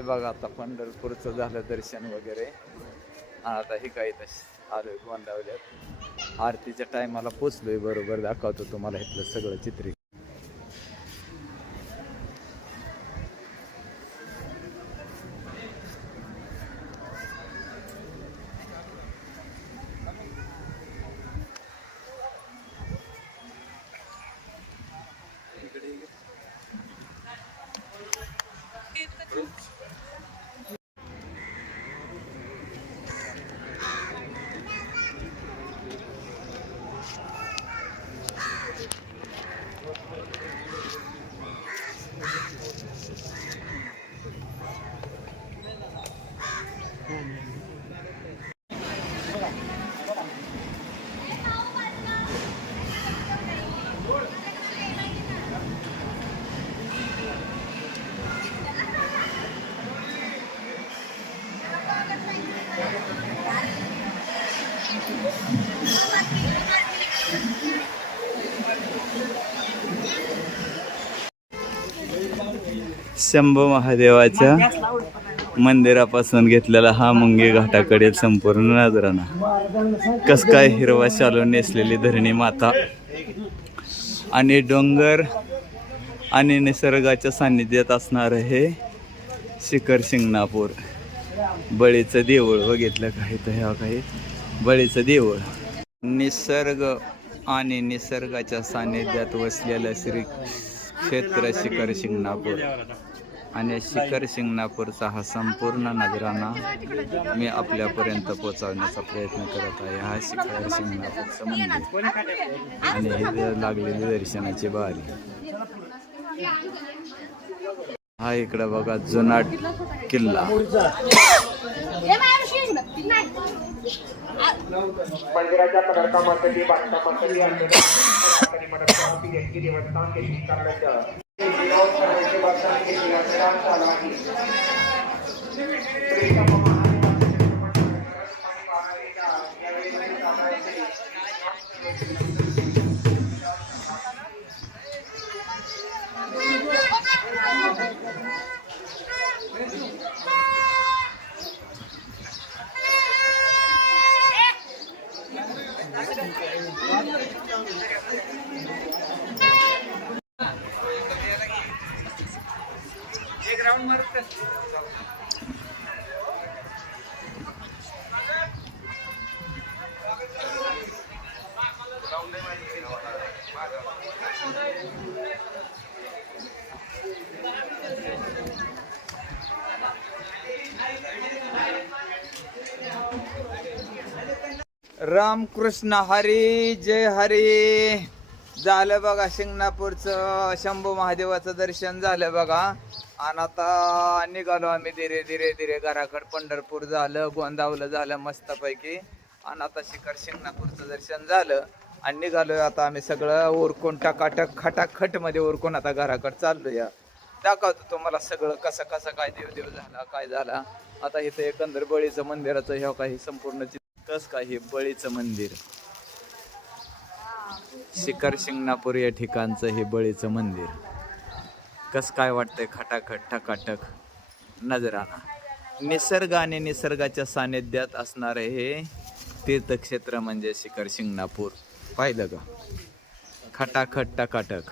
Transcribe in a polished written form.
बघा आता पंढरपूरचं झालं दर्शन वगैरे. आता हे काही आलोय गोंदावल्यात. आरतीच्या टायमाला पोचलोय बरोबर. दाखवतो तुम्हाला इथलं सगळं चित्रीकरण. शंभू महादेवाच्या मंदिरापासून घेतलेला हा मुंगी घाटाकडील संपूर्ण नजराणा. कस काय हिरवा शालू नेसलेली धरणी माता आणि डोंगर आणि निसर्गाच्या सान्निध्यात असणार हे शिखर शिंगणापूर. बळीचं देऊळ बघितलं काही तर ह्या काही बळीचं देऊळ. निसर्ग आणि निसर्गाच्या सान्निध्यात वसलेलं श्री क्षेत्र शिखर शिंगणापूर. आणि शिखर शिंगणापूरचा हा संपूर्ण नजराणा मी आपल्यापर्यंत पोहोचवण्याचा प्रयत्न करत आहे. हा शिखर शिंगणापूरचं मंदिर आणि हे लागलेली दर्शनाची बारी. हा इकडं बघा जुनाट किल्ला. मंदिराच्या पदार्थामध्ये बांधकामासाठी रामकृष्ण हरी जय हरी. झालं बघा शिंगणापूरचं शंभू महादेवाचं दर्शन झालं बघा. आणि आता निघालो आम्ही धीरे धीरे धीरे घराकडे. पंढरपूर झालं, गोंदावलं झालं मस्तपैकी. आणि आता शिखर शिंगणापूरचं दर्शन झालं आणि निघालोय आता आम्ही सगळं उरकून टाकाटक खटाखट मध्ये उरकून आता घराकडे चाललोय. दाखवतो तुम्हाला सगळं कसं कसं काय देव झाला काय झाला. आता इथं एकंदर बळीचं मंदिराचं ह्या काही संपूर्ण कस काय हे बळीचं मंदिर. शिखर शिंगणापूर या ठिकाणचं हे बळीचं मंदिर. कस काय वाटतंय खटाखट टकाटक नजराना. निसर्ग आणि निसर्गाच्या सानिध्यात असणारे हे तीर्थक्षेत्र म्हणजे शिखर शिंगणापूर. पाहिलं का खटाखट टकाटक.